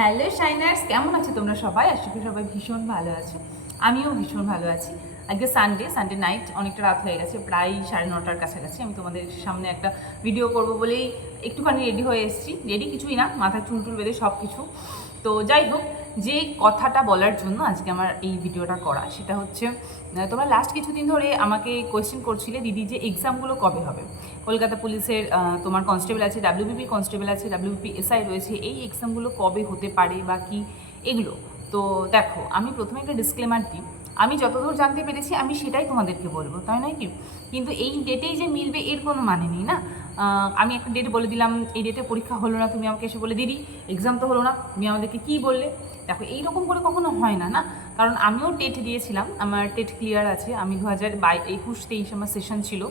Hello শাইনার্স কেমন আছে তোমরা সবাই? আশা করি সবাই ভীষণ ভালো আছো। আমিও ভীষণ ভালো আছি। আজকে সানডে সানডে নাইট অনেকটা রাত হয়ে গেছে, প্রায় সাড়ে নটার কাছাকাছি। আমি তোমাদের সামনে একটা ভিডিও করব বলেই একটুখানি রেডি হয়ে এসেছি। রেডি কিছুই না মাথা চুল টুল বেঁধে সব কিছু তো যাই হোক, যে কথাটা বলার জন্য আজকে আমার এই ভিডিওটা করা, সেটা হচ্ছে তোমার লাস্ট কিছুদিন ধরে আমাকে কোয়েশ্চেন করছিলে, দিদি, যে এক্সামগুলো কবে হবে? কলকাতা পুলিশের তোমার কনস্টেবল আছে ডাব্লিউবিপি কনস্টেবল আছে ডাব্লিউবিপি এসআই রয়েছে, এই এক্সামগুলো কবে হতে পারে বা কি? এগুলো। তো দেখো, আমি প্রথমে একটা ডিসক্লেমার দিই আমি যতদূর জানতে পেরেছি, আমি সেটাই তোমাদেরকে বলব, তাই নয় কি? কিন্তু এই ডেটেই যে মিলবে, এর কোনো মানে নেই না? আমি একটা ডেট বলে দিলাম, এই ডেটে পরীক্ষা হলো না, তুমি আমাকে এসে বলে, দিদি এক্সাম তো হলো না, তুমি আমাদেরকে কী বললে? দেখো, এইরকম করে কখনো হয় না না? কারণ আমিও টেট দিয়েছিলাম, আমার টেট ক্লিয়ার আছে, আমি দু হাজার বাই, একুশ, তেইশ আমার সেশন ছিল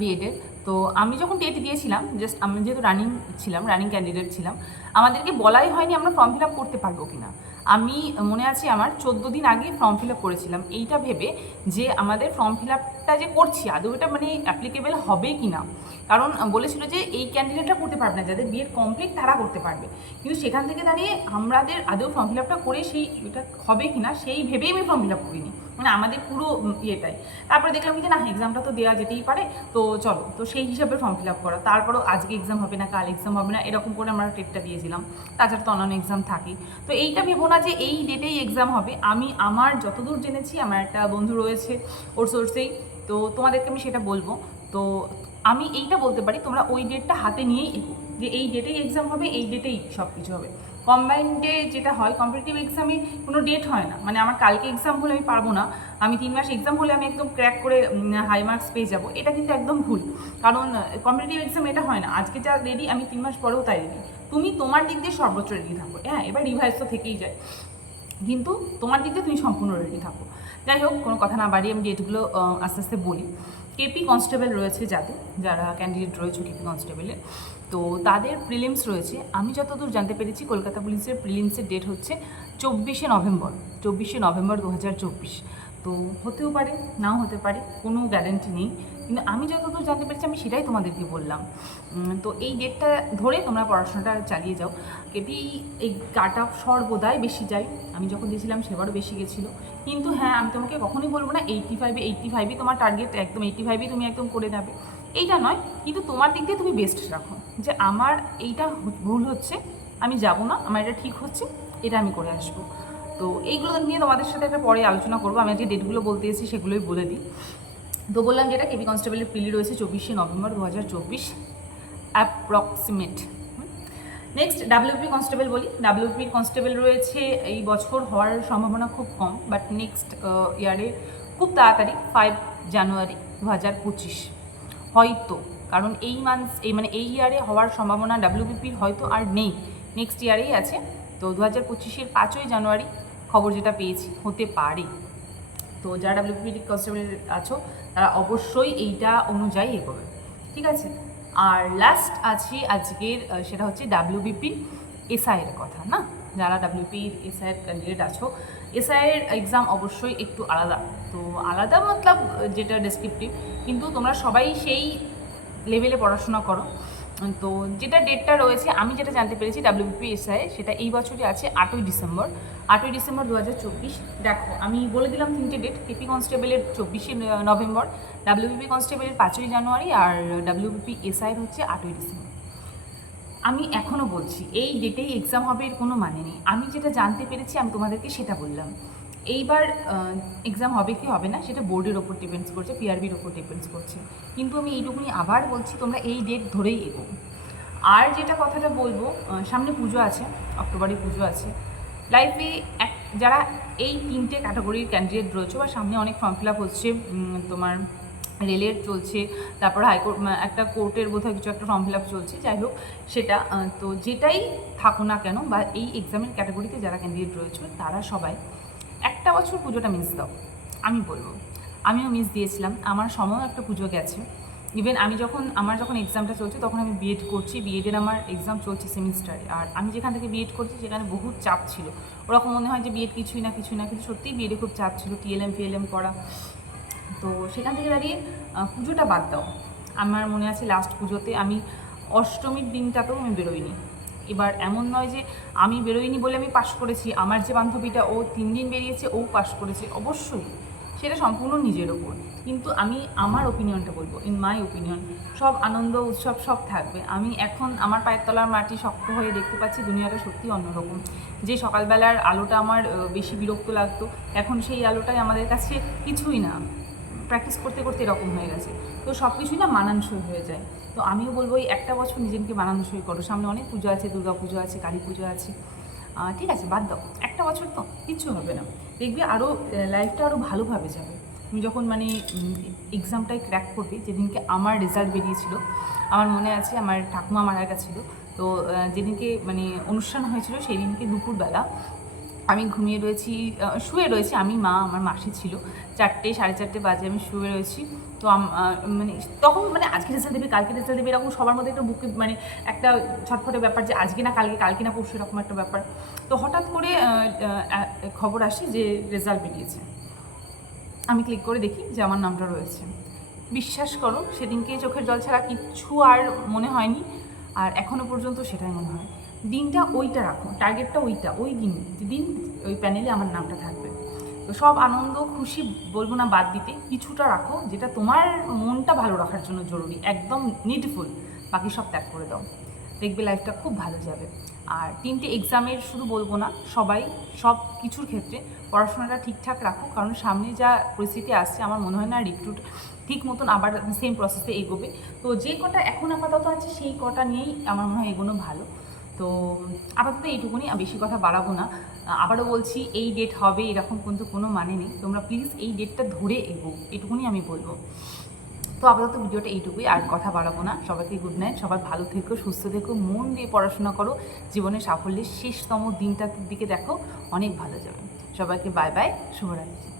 বিএডের তো আমি যখন টেট দিয়েছিলাম জাস্ট আমি যেহেতু রানিং ছিলাম রানিং ক্যান্ডিডেট ছিলাম, আমাদেরকে বলাই হয়নি আমরা ফর্ম ফিল আপ করতে পারব কিনা। আমি মনে আছে আমার চোদ্দ দিন আগে ফর্ম ফিল আপ করেছিলাম। এইটা ভেবে যে আমাদের ফর্ম ফিল আপটা যে করছি, আদৌ এটা মানে অ্যাপ্লিকেবেল হবে কি না? কারণ বলেছিল যে এই ক্যান্ডিডেটরা করতে পারবে না, যাদের বিএড কমপ্লিট তারা করতে পারবে। কিন্তু সেখান থেকে দাঁড়িয়ে আমাদের আদৌ ফর্ম ফিল আপটা করে সেই এটা হবে কি না, সেই ভেবেই আমি ফর্ম ফিল আপ করিনি। মানে আমাদের পুরো ইয়েটাই। তারপরে দেখলাম কি যে না এক্সামটা তো দেওয়া যেতেই পারে, তো চলো, তো সেই হিসাবে ফর্ম ফিল আপ করা। তারপরও আজকে এক্সাম হবে না, কাল এক্সাম হবে না, এরকম করে আমরা টেটটা দিয়েছিলাম। তাছাড়া তো অন্যান্য এক্সাম থাকেই। তো এইটা ভেবো না যে এই ডেটেই এক্সাম হবে। আমি আমার যতদূর জেনেছি, আমার একটা বন্ধু রয়েছে ওর সোর্সেই তো তোমাদেরকে আমি সেটা বলব। তো আমি এইটা বলতে পারি, তোমরা ওই ডেটটা হাতে নিয়েই যে এই ডেটেই এক্সাম হবে, এই ডেটেই সব কিছু হবে। কম্বাইন্ডে যেটা হয় কম্পিটিটিভ এক্সামে কোনো ডেট হয় না। মানে আমার কালকে এক্সাম হলে আমি পারব না। আমি তিন মাস এক্সাম হলে আমি একদম ক্র্যাক করে হাই মার্কস পেয়ে যাব। এটা কিন্তু একদম ভুল। কারণ কম্পিটিটিভ এক্সাম এটা হয় না। আজকে যা রেডি আমি তিন মাস পরেও তাই রেডি তুমি তোমার দিক দিয়ে সর্বোচ্চ রেডি থাকো। হ্যাঁ এবার রিভাইস তো থেকেই যায়। কিন্তু তোমার দিক দিয়ে তুমি সম্পূর্ণ রেডি থাকো। যাই হোক, কোনো কথা না বাড়িয়ে আমি ডেটগুলো আস্তে আস্তে বলি। কেপি কনস্টেবল রয়েছে যাতে, যারা ক্যান্ডিডেট রয়েছে কেপি কনস্টেবলে তো তাদের প্রিলিমস রয়েছে। আমি যতদূর জানতে পেরেছি, কলকাতা পুলিশের প্রিলিমসের ডেট হচ্ছে চব্বিশে নভেম্বর চব্বিশে নভেম্বর দু হাজার চব্বিশ। তো হতেও পারে, নাও হতে পারে, কোনো গ্যারেন্টি নেই। কিন্তু আমি যতদূর জানতে পেরেছি, আমি সেটাই তোমাদেরকে বললাম। তো এই ডেটটা ধরে তোমরা পড়াশোনাটা চালিয়ে যাও। কেপি এই কাট অফ সর্বদাই বেশি যায়। আমি যখন দিয়েছিলাম, সেবারও বেশি গেছিল। কিন্তু হ্যাঁ আমি তোমাকে কখনোই বলব না এইটটি ফাইভে এইটটি ফাইভই তোমার টার্গেট একদম এইটটি ফাইভই তুমি একদম করে নেবে। এইটা নয়, কিন্তু তোমার দিক দিয়ে তুমি বেস্ট রাখো। যে আমার এইটা ভুল হচ্ছে, আমি যাব না, আমার এটা ঠিক হচ্ছে, এটা আমি করে আসব। তো এইগুলো নিয়ে তোমাদের সাথে একটা পরে আলোচনা করব। আমি যে ডেটগুলো বলতে এসেছি সেগুলোই বলে দিই। তো বললাম যেটা কেবি কনস্টেবলের পিলি রয়েছে চব্বিশে নভেম্বর দু হাজার চব্বিশ অ্যাপ্রক্সিমেট নেক্সট ডাব্লিউপি কনস্টেবল বলি। ডাব্লিউপির কনস্টেবল রয়েছে, এই বছর হওয়ার সম্ভাবনা খুব কম বাট নেক্সট ইয়ারে খুব তাড়াতাড়ি ফাইভ জানুয়ারি দু হাজার পঁচিশ। হয়তো, কারণ এই মান্থ এই মানে এই ইয়ারে হওয়ার সম্ভাবনা ডাব্লিউবিপির হয়তো আর নেই। নেক্সট ইয়ারেই আছে, তো দু হাজার পঁচিশের পাঁচই জানুয়ারি খবর যেটা পেয়েছি, হতে পারে। তো যারা ডাব্লিউপি কনস্টেবল আছো, তারা অবশ্যই এইটা অনুযায়ী এগোবে। ঠিক আছে? আর লাস্ট আছি আজকের সেটা হচ্ছে ডাব্লিউবিপি এসআইয়ের কথা, না? যারা ডাব্লিউপির এসআইয়ের ক্যান্ডিডেট আছো এসআইয়ের এক্সাম অবশ্যই একটু আলাদা। তো আলাদা মতলব যেটা ডেসক্রিপটিভ কিন্তু তোমরা সবাই সেই লেভেলে পড়াশোনা করো। তো যেটা ডেটটা রয়েছে, আমি যেটা জানতে পেরেছি ডাব্লিউপি এসআই সেটা এই বছরই আছে, আটই ডিসেম্বর। আটই ডিসেম্বর দু হাজার চব্বিশ। দেখো, আমি বলে দিলাম তিনটে ডেট কেপি কনস্টেবলের চব্বিশে নভেম্বর ডাব্লিউবিপি কনস্টেবলের পাঁচই জানুয়ারি আর ডাব্লিউবিপি এসআইয়ের হচ্ছে আটই ডিসেম্বর। আমি এখনও বলছি, এই ডেটেই এক্সাম হবে এর কোনো মানে নেই। আমি যেটা জানতে পেরেছি, আমি তোমাদেরকে সেটা বললাম। এইবার এক্সাম হবে কি হবে না, সেটা বোর্ডের ওপর ডিপেন্ডস করছে পিআরবির ওপর ডিপেন্ডস করছে। কিন্তু আমি এইটুকুনি আবার বলছি, তোমরা এই ডেট ধরেই এগো। আর যেটা কথাটা বলব সামনে পুজো আছে, অক্টোবরে পুজো আছে। লাইফে এক, যারা এই তিনটে ক্যাটাগরির ক্যান্ডিডেট রয়েছে, বা সামনে অনেক ফর্ম ফিল আপ হচ্ছে তোমার রেলের চলছে, তারপর হাইকোর্ট একটা কোর্টের বোধহয় কিছু একটা ফর্ম ফিল আপ চলছে, যাই হোক, সেটা তো যেটাই থাকো না কেন, বা এই এক্সামের ক্যাটাগরিতে যারা ক্যান্ডিডেট রয়েছে, তারা সবাই একটা বছর পুজোটা মিস দাও। আমি বলব। আমিও মিস দিয়েছিলাম। আমার সময়ও একটা পুজো গেছে। ইভেন আমি যখন, আমার যখন এক্সামটা চলছে, তখন আমি বিএড করছি। বিএডের আমার এক্সাম চলছে সেমিস্টারে আর আমি যেখান থেকে বিএড করছি, সেখানে বহু চাপ ছিল। ওরকম মনে হয় যে বিএড কিছুই না কিছুই না, কিন্তু সত্যিই বিএডে খুব চাপ ছিল। টিএলএম ফিএলএম করা। তো সেখান থেকে দাঁড়িয়ে পুজোটা বাদ দাও। আমার মনে আছে লাস্ট পুজোতে আমি অষ্টমীর দিনটাতেও আমি বেরোইনি। এবার এমন নয় যে আমি বেরোইনি বলে আমি পাশ করেছি। আমার যে বান্ধবীটা ও তিন দিন বেরিয়েছে, ও পাশ করেছে, অবশ্যই। সেটা সম্পূর্ণ নিজের ওপর। কিন্তু আমি আমার ওপিনিয়নটা বলব ইন মাই ওপিনিয়ন সব আনন্দ, উৎসব সব থাকবে। আমি এখন আমার পায়ের তলার মাটি শক্ত হয়ে দেখতে পাচ্ছি দুনিয়াটা সত্যি অন্যরকম। যে সকালবেলার আলোটা আমার বেশি বিরক্ত লাগতো, এখন সেই আলোটাই আমাদের কাছে কিছুই না। প্র্যাকটিস করতে করতে এরকম হয়ে গেছে। তো সব কিছুই না মানানসই হয়ে যায়। তো আমিও বলব এই একটা বছর নিজেকে মানানসই করো। সামনে অনেক পুজো আছে দুর্গা পুজো আছে, কালী পুজো আছে। ঠিক আছে, বাদ দাও। একটা বছর তো কিচ্ছু হবে না। দেখবে আরও লাইফটা আরও ভালোভাবে যাবে। তুমি যখন মানে এক্সামটাই ক্র্যাক করবে, যেদিনকে আমার রেজাল্ট বেরিয়েছিল, আমার মনে আছে আমার ঠাকুমা মারা গেছিল। তো যেদিনকে মানে অনুষ্ঠান হয়েছিল সেই দিনকে দুপুরবেলা আমি ঘুমিয়ে রয়েছি শুয়ে রয়েছি। আমি, মা আমার মাসি ছিল। চারটে, সাড়ে চারটে বাজে আমি শুয়ে রয়েছি। তো মানে তখন মানে আজকে রেজাল্ট দেবে, কালকে রেজাল্ট দেবে, এরকম সবার মধ্যে একটা বুকে মানে একটা ছটফটে ব্যাপার যে আজকে না, কালকে কালকে না, পরশু এরকম একটা ব্যাপার। তো হঠাৎ করে খবর আসে যে রেজাল্ট বেরিয়েছে। আমি ক্লিক করে দেখি যে আমার নামটা রয়েছে। বিশ্বাস করো, সেদিনকে চোখের জল ছাড়া কিচ্ছু আর মনে হয়নি, আর এখনও পর্যন্ত সেটাই মনে হয়। দিনটা ওইটা রাখো টার্গেটটা ওইটা, ওই দিন দিন ওই প্যানেলে আমার নামটা থাকবে। তো সব আনন্দ, খুশি বলব না বাদ দিতে, কিছুটা রাখো যেটা তোমার মনটা ভালো রাখার জন্য জরুরি, একদম নিডফুল বাকি সব ত্যাগ করে দাও। দেখবে লাইফটা খুব ভালো যাবে। আর তিনটে এক্সামের শুধু বলব না, সবাই, সব কিছুর ক্ষেত্রে পড়াশোনাটা ঠিকঠাক রাখো, কারণ সামনে যা পরিস্থিতি আসছে, আমার মনে হয় না রিক্রুট ঠিক মতন আবার সেম প্রসেসে এগোবে। তো যে কটা এখন আপাতত আছে, সেই কটা নিয়েই আমার মনে হয় এগোনো ভালো। তো আপাতত এইটুকুনি বেশি কথা বাড়াবো না। আবারও বলছি, এই ডেট হবে, এরকম কিন্তু কোনো মানে নেই। তোমরা প্লিজ এই ডেটটা ধরে এগো। এটুকুনি আমি বলব। তো আপাতত ভিডিওটা এইটুকুই, আর কথা বাড়াবো না। সবাইকে গুড নাইট সবাই ভালো থেকো, সুস্থ থেকো, মন দিয়ে পড়াশোনা করো। জীবনের সাফল্যের শেষতম দিনটার দিকে দেখো, অনেক ভালো যাবে। সবাইকে বাই বাই শুভরাত্রি।